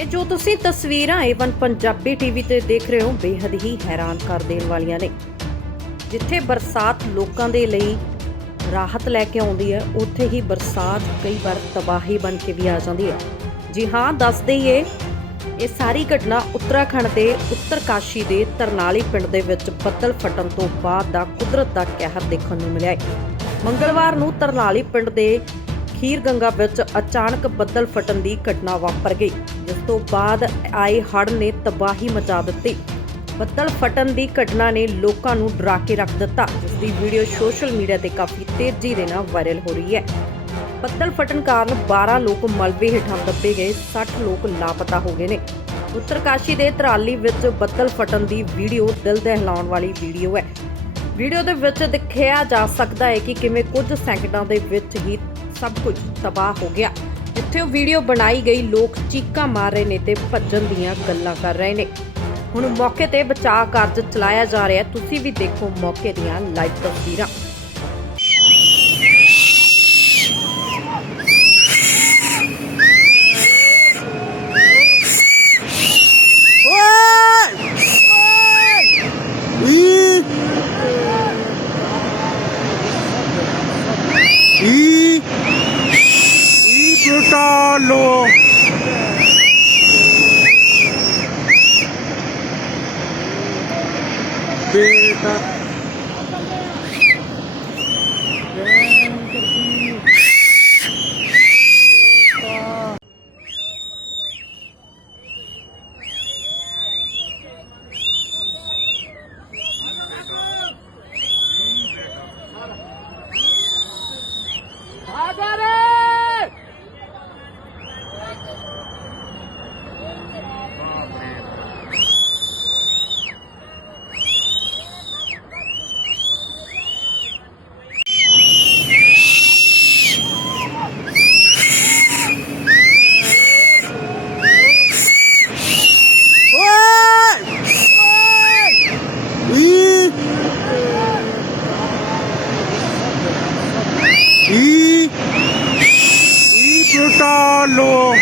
ਇਹ ਜੋ ਤੁਸੀਂ ਤਸਵੀਰਾਂ ਏਵਨ ਪੰਜਾਬੀ ਟੀਵੀ ਤੇ ਦੇਖ ਰਹੇ ਹੋ ਬੇहद ਹੀ ਹੈਰਾਨ ਕਰ ਦੇਣ ਵਾਲੀਆਂ ਨੇ। ਜਿੱਥੇ ਬਰਸਾਤ ਲੋਕਾਂ ਦੇ ਲਈ ਰਾਹਤ ਲੈ ਕੇ ਆਉਂਦੀ ਹੈ, ਉੱਥੇ ਹੀ ਬਰਸਾਤ ਕਈ ਵਾਰ ਤਬਾਹੀ ਬਣ ਕੇ ਵੀ ਆ ਜਾਂਦੀ ਹੈ। ਜੀ ਹਾਂ, ਦੱਸ ਦਈਏ, ਇਹ ਸਾਰੀ ਘਟਨਾ ਉੱਤਰਾਖੰਡ ਦੇ ਉੱਤਰਕਾਸ਼ੀ ਦੇ ਤਰਨਾਲੀ ਪਿੰਡ ਦੇ ਵਿੱਚ ਬੱਦਲ ਫਟਣ ਤੋਂ ਬਾਅਦ ਦਾ ਕੁਦਰਤ ਦਾ ਕਹਿਰ ਦੇਖਣ ਨੂੰ ਮਿਲਿਆ ਹੈ। ਮੰਗਲਵਾਰ ਨੂੰ ਤਰਨਾਲੀ ਪਿੰਡ ਦੇ ਖੀਰ ਗੰਗਾ ਵਿੱਚ ਅਚਾਨਕ ਬੱਦਲ ਫਟਣ ਦੀ ਘਟਨਾ ਵਾਪਰ ਗਈ, ਜਿਸ ਤੋਂ ਬਾਅਦ ਆਏ ਹੜ੍ਹ ਨੇ ਤਬਾਹੀ ਮਚਾ ਦਿੱਤੀ। ਬੱਦਲ ਫਟਣ ਦੀ ਘਟਨਾ ਨੇ ਲੋਕਾਂ ਨੂੰ ਡਰਾ ਕੇ ਰੱਖ ਦਿੱਤਾ, ਜਿਸ ਦੀ ਵੀਡੀਓ ਸੋਸ਼ਲ ਮੀਡੀਆ ਤੇ ਕਾਫੀ ਤੇਜ਼ੀ ਦੇ ਨਾਲ ਵਾਇਰਲ ਹੋ ਰਹੀ ਹੈ। ਬੱਦਲ ਫਟਣ ਕਾਰਨ 12 ਲੋਕ ਮਲਬੇ ਹੇਠਾਂ ਦੱਬੇ ਗਏ 60 ਲੋਕ ਲਾਪਤਾ ਹੋ ਗਏ ਨੇ। ਉੱਤਰਕਾਸ਼ੀ ਦੇ ਤਰਾਲੀ ਵਿੱਚ ਬੱਦਲ ਫਟਣ ਦੀ ਵੀਡੀਓ ਦਿਲ ਦਹਿਲਾਉਣ ਵਾਲੀ ਵੀਡੀਓ ਹੈ। ਵੀਡੀਓ ਦੇ ਵਿੱਚ ਦਿਖਾਇਆ ਜਾ ਸਕਦਾ ਹੈ ਕਿ ਕਿਵੇਂ ਕੁਝ ਸੈਕਿੰਡਾਂ ਦੇ ਵਿੱਚ ਹੀ ਸਭ ਕੁਝ ਤਬਾਹ ਹੋ ਗਿਆ। ਜਿੱਥੇ ਉਹ ਵੀਡੀਓ ਬਣਾਈ ਗਈ, ਲੋਕ ਚੀਕਾਂ ਮਾਰ ਰਹੇ ਨੇ ਤੇ ਭੱਜਣ ਦੀਆਂ ਗੱਲਾਂ ਕਰ ਰਹੇ ਨੇ। ਹੁਣ ਮੌਕੇ ਤੇ ਬਚਾਅ ਕਾਰਜ ਚਲਾਇਆ ਜਾ ਰਿਹਾ ਤੁਸੀਂ ਵੀ ਦੇਖੋ ਮੌਕੇ ਦੀਆਂ ਲਾਈਵ ਤਸਵੀਰਾਂ। E ¡Palo! ¡Palo!